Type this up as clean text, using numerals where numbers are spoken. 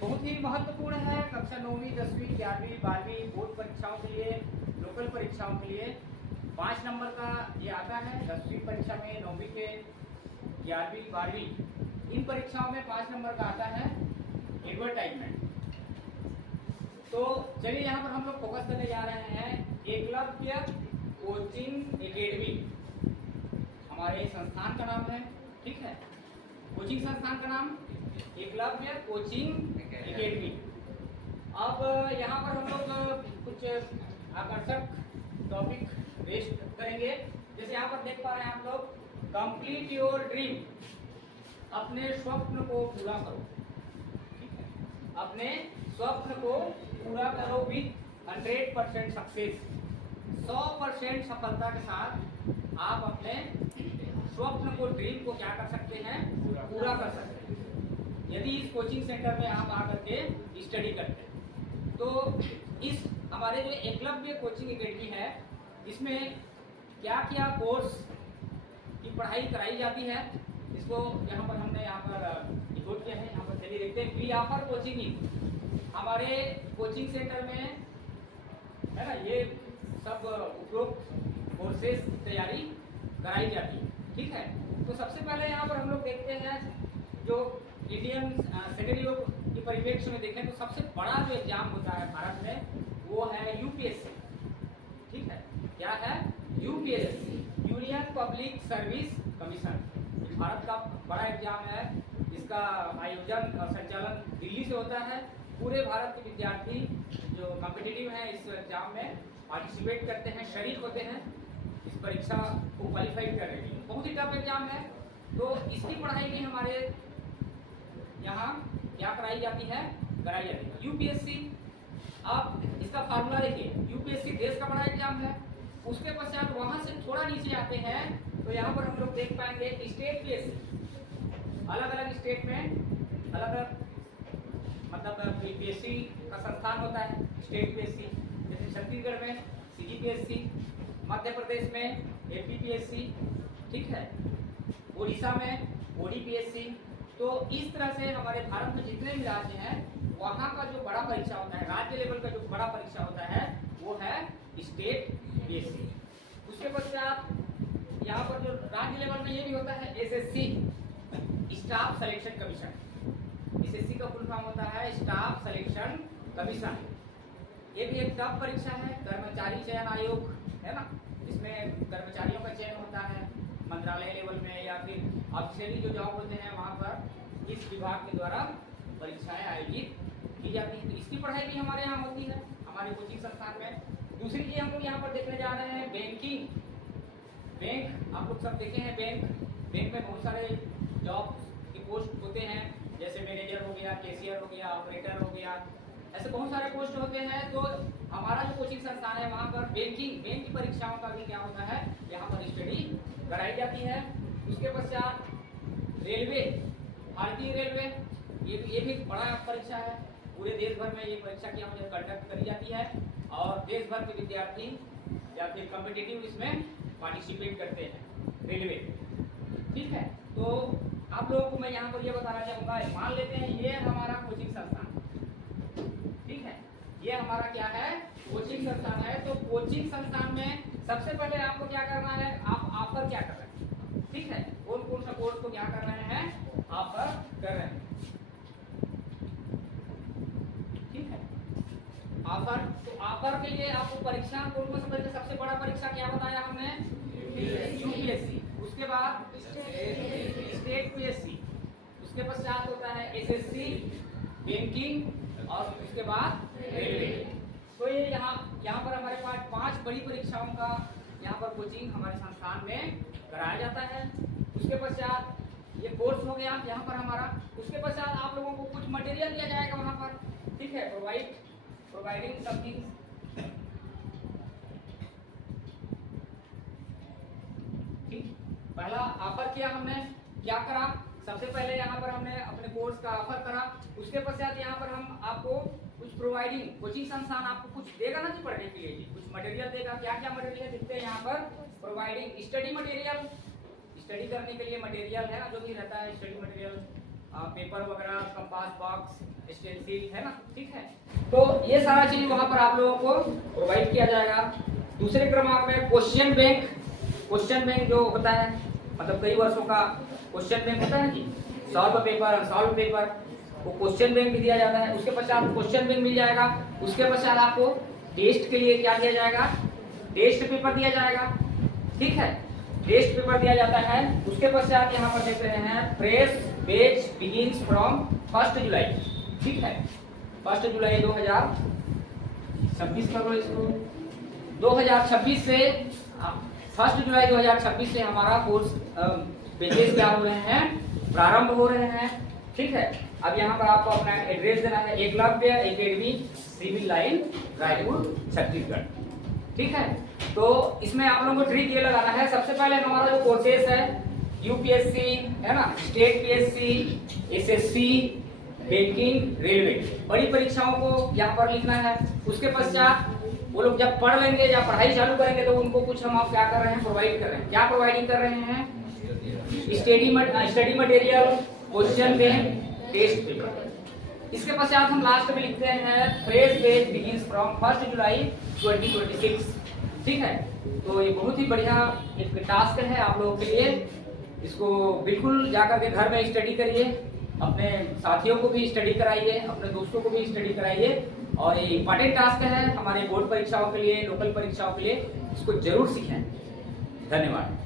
बहुत ही महत्वपूर्ण है कक्षा 9वीं 10वीं 11वीं 12वीं बोर्ड परीक्षाओं के लिए, लोकल परीक्षाओं के लिए 5 नंबर का ये आता है। 10वीं परीक्षा में, 9वीं के, 11वीं 12वीं इन परीक्षाओं में 5 नंबर का आता है एडवर्टाइजमेंट। तो चलिए यहाँ पर हम लोग फोकस करने जा रहे हैं एकलव्य कोचिंग एकेडमी, हमारे संस्थान का नाम है। ठीक है, कोचिंग संस्थान का नाम एकलव्य कोचिंग एकेडमी। अब यहाँ पर हम लोग कुछ आकर्षक टॉपिक रेस्ट करेंगे। जैसे यहाँ पर देख पा रहे हैं आप लोग, कंप्लीट योर ड्रीम, अपने स्वप्न को पूरा करो। ठीक है, अपने स्वप्न को पूरा करो विथ 100% सक्सेस। 100% सफलता के साथ आप अपने स्वप्न को, ड्रीम को क्या कर सकते हैं, पूरा कर सकते हैं यदि इस कोचिंग सेंटर में आप आकर के स्टडी करते हैं। तो इस हमारे जो एकलव्य कोचिंग एकेडमी है, इसमें क्या क्या कोर्स की पढ़ाई कराई जाती है, इसको यहाँ पर हमने यहाँ पर रिकॉर्ड किया है। यहाँ पर चलिए देखते हैं। वी ऑफर कोचिंग, हमारे कोचिंग सेंटर में है ना, ये सब उपरोक्त कोर्सेज की तैयारी कराई जाती है। ठीक है, तो सबसे पहले यहाँ पर हम लोग देखते हैं जो इंडियन सिनेरियो की परिप्रेक्ष्य में देखें तो सबसे बड़ा जो एग्जाम होता है भारत में वो है यूपीएससी। ठीक है, क्या है, UPSC, union public service commission. Bharat का बड़ा एग्जाम है, इसका आयोजन और संचालन दिल्ली से होता है। पूरे भारत के विद्यार्थी जो कॉम्पिटिटिव हैं इस एग्जाम में पार्टिसिपेट करते हैं, शरीक होते हैं इस परीक्षा को क्वालिफाइड करने के लिए। बहुत ही टफ एग्जाम है, तो इसकी पढ़ाई भी हमारे यहाँ क्या कराई जाती है, कराई जाती है यूपीएससी। आप इसका फार्मूला देखिए, यूपीएससी देश का बड़ा एग्जाम है। उसके पश्चात वहां से थोड़ा नीचे आते हैं तो यहाँ पर हम लोग देख पाएंगे स्टेट पीएससी। अलग अलग स्टेट में अलग अलग मतलब पीएससी का संस्थान होता है, स्टेट पीएससी। जैसे छत्तीसगढ़ में सीजीपीएससी, मध्य प्रदेश में एपीपीएससी, ठीक है, उड़ीसा में ओडीपीएससी। तो इस तरह से हमारे भारत में जितने भी राज्य हैं वहाँ का जो बड़ा परीक्षा होता है, राज्य लेवल का जो बड़ा परीक्षा होता है वो है स्टेट पीएससी। उसके पश्चात यहाँ पर जो राज्य लेवल में ये भी होता है SSC, staff selection commission. SSC का फुल फॉर्म होता है स्टाफ सिलेक्शन कमीशन। ये भी एक टफ परीक्षा है, कर्मचारी चयन आयोग है ना, इसमें कर्मचारियों का चयन होता है मंत्रालय लेवल में या फिर ऑफिशियली जो जॉब होते हैं वहाँ पर इस विभाग के द्वारा परीक्षाएं आयोजित की जाती हैं। तो इसकी पढ़ाई भी हमारे यहाँ होती है हमारे कोचिंग संस्थान में। दूसरी चीज हम लोग यहाँ पर देखने जा रहे हैं बैंकिंग। बैंक आप लोग सब देखे हैं, बैंक में बहुत सारे जॉब की पोस्ट होते हैं, जैसे मैनेजर हो गया, कैशियर हो गया, ऑपरेटर हो गया, ऐसे बहुत सारे पोस्ट होते हैं। तो हमारा जो कोचिंग संस्थान है वहाँ पर बैंक की परीक्षाओं का भी क्या होता है, यहाँ पर स्टडी कराई जाती है। उसके पश्चात रेलवे, भारतीय रेलवे, ये भी बड़ा परीक्षा है। पूरे देश भर में ये परीक्षा की यहाँ कंडक्ट करी जाती है और देश भर के विद्यार्थी या फिर कॉम्पिटिटिव इसमें पार्टिसिपेट करते हैं रेलवे। ठीक है, तो आप लोगों को मैं यहाँ पर ये बताना चाहूँगा, मान लेते हैं ये हमारा कोचिंग संस्थान, ठीक है, ये हमारा क्या है, कोचिंग संस्थान है। तो कोचिंग संस्थान में सबसे पहले आपको क्या करना है, आप ऑफर क्या कर रहे हैं, ठीक है, कौन कौन सा कोर्स को क्या कर रहे हैं, ऑफर कर रहे हैं। ठीक है, ऑफर, तो ऑफर के लिए आपको परीक्षा कौन कौन सा परीक्षा, सबसे बड़ा परीक्षा क्या बताया हमने, यूपीएससी। उसके बाद स्टेट पीएससी, उसके पश्चात होता है एसएससी, बैंकिंग और उसके बाद रेलवे। तो ये यहाँ पर हमारे पास 5 बड़ी परीक्षाओं का यहाँ पर कोचिंग हमारे संस्थान में कराया जाता है। उसके पश्चात ये कोर्स हो गया यहाँ पर हमारा। उसके पश्चात आप लोगों को कुछ मटेरियल दिया जाएगा वहाँ पर, ठीक है, प्रोवाइडिंग समथिंग। ठीक, पहला ऑफर किया हमने, क्या करा, सबसे पहले यहाँ पर हमने अपने कोर्स का ऑफर करा। उसके पश्चात यहाँ पर हम आपको कुछ प्रोवाइडिंग, कोचिंग संस्थान आपको कुछ देगा ना जी पढ़ने के लिए, कुछ मटेरियल देगा। क्या क्या मटेरियल दिखते हैं यहाँ पर, प्रोवाइडिंग स्टडी मटेरियल, स्टडी करने के लिए मटेरियल है ना, जो भी रहता है स्टडी मटेरियल, पेपर वगैरह, कंपास बॉक्स, स्टेंसिल, है ना, ठीक है। तो ये सारा चीज वहां पर आप लोगों को प्रोवाइड किया जाएगा। दूसरे क्रमांक में क्वेश्चन बैंक। क्वेश्चन बैंक जो होता है, मतलब कई वर्षों का क्वेश्चन बैंक होता है कि सॉल्व पेपर, अनसॉल्व पेपर, वो क्वेश्चन बैंक भी दिया जाता है। उसके पश्चात क्वेश्चन बैंक मिल जाएगा। उसके पश्चात आपको टेस्ट के लिए क्या दिया जाएगा, टेस्ट पेपर दिया जाएगा, ठीक है, टेस्ट पेपर दिया जाता है। उसके पश्चात यहाँ पर देख रहे हैं फ्रेश बैच बिगिंस फ्रॉम 1 जुलाई, ठीक है, 1 जुलाई 2026 कर लो इसको, 2026 से 1 जुलाई 2026 से हमारा कोर्स बैचेस क्या हो रहे हैं, प्रारंभ हो रहे हैं, ठीक है। अब यहाँ पर आपको अपना एड्रेस देना है, Eklavya academy, civil line, Raipur, Chhattisgarh, ठीक है। तो इसमें आप लोगों को ट्रिक ये लगाना है, सबसे पहले हमारा जो कोर्सेस है यूपीएससी, है ना, state PSC, SSC, banking, railway, बड़ी परीक्षाओं को यहाँ पर लिखना है। उसके पश्चात वो लोग जब पढ़ लेंगे या पढ़ाई चालू करेंगे तो उनको कुछ हम आप क्या कर रहे हैं, प्रोवाइड कर रहे हैं। क्या प्रोवाइडिंग कर रहे हैं, study material, question bank, test paper. इसके पश्चात हम लास्ट में लिखते हैं फ्रेश बैच बिगिंस फ्रॉम 1 जुलाई 2026, ठीक है। तो ये बहुत ही बढ़िया एक टास्क है आप लोगों के लिए। इसको बिल्कुल जाकर के घर में स्टडी करिए, अपने साथियों को भी स्टडी कराइए, अपने दोस्तों को भी स्टडी कराइए। और ये इंपॉर्टेंट टास्क है हमारे बोर्ड परीक्षाओं के लिए, लोकल परीक्षाओं के लिए, इसको जरूर सीखें। धन्यवाद।